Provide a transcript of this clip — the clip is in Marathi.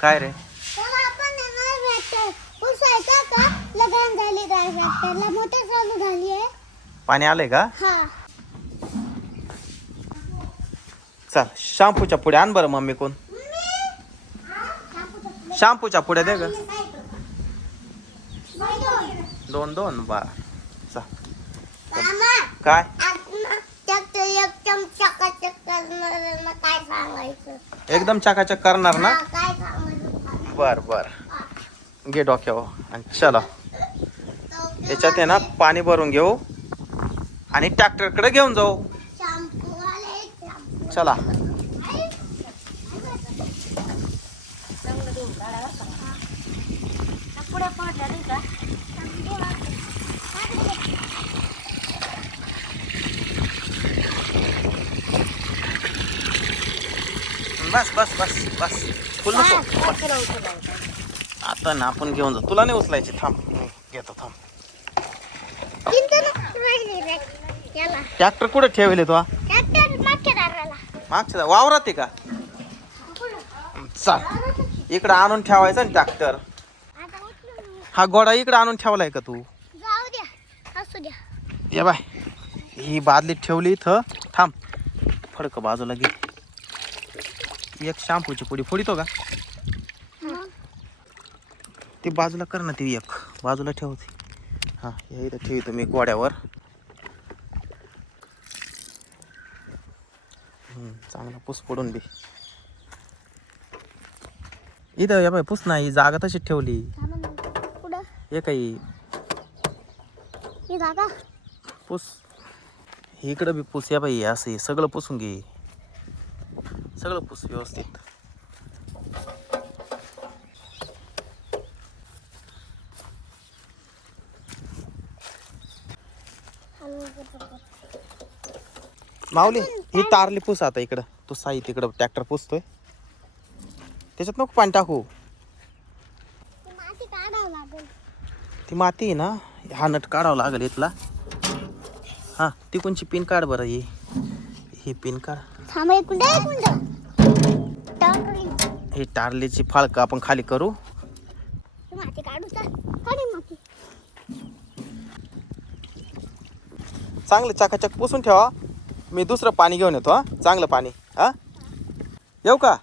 काय रे? चालू पाणी आलंय का? हा. चल शॅम्पूच्या पुढे आण बरं मम्मी कोण. शॅम्पूच्या पुढे दे ग. दोन. दोन बा. चा काय ट्रॅक्टर एकदम चकाचक करणार ना काय सांगायचं एकदम चकाचक करणार ना? बर बर. घे डोक्यावर आणि चला. याच्यात आहे ना पाणी भरून घेऊ आणि ट्रॅक्टरकडे घेऊन जाऊ. शॅम्पू आले शॅम्पू. चला. पुढे पडल्या नाही का? बस बस बस बस. फुल नको. आता ना आपण घेऊन जाऊ. तुला नाही उचलायची. थांब मी घेतो थांब. ट्रॅक्टर कुठे ठेवले तो मागच्या वावरात आहे का? चल. इकडं आणून ठेवायचा ना ट्रॅक्टर हा गोडा इकडं आणून ठेवलाय का तू? ये बाय. ही बादली ठेवली इथं. थांब. फडक बाजूला घे. एक शॅम्पूची पुडी फोडितो का? ती बाजूला कर ना ती एक. बाजूला ठेवते हा हे इथं ठेवतो मी गोड्यावर चांगला पुस पडून बी इथं या बाय पुस नाही जागा तशी ठेवली. हे काही पुस. इकडं बी पुस या बाई असं सगळं पुसून घे. सगळं पुस व्यवस्थित. माऊली ही तारली पुस आता इकडं. तू साई तिकडं ट्रॅक्टर पुसतोय. त्याच्यात नको पाणी टाकू. ती माती काढावं लागेल. ती माती आहे ना हा नट काढावं लागेल इथला. हा ती कोणची पिन काढ बरं ही? ही पिन काढ थांबा एक मिनिट. एक मिनिट टाकली ही टारलीची फाळकं आपण खाली करू. ती माती काढू का काढी माती. चांगलं चकाचक पुसून ठेवा. मी दुसरं पाणी घेऊन येतो हा. चांगलं पाणी हा. येऊ का?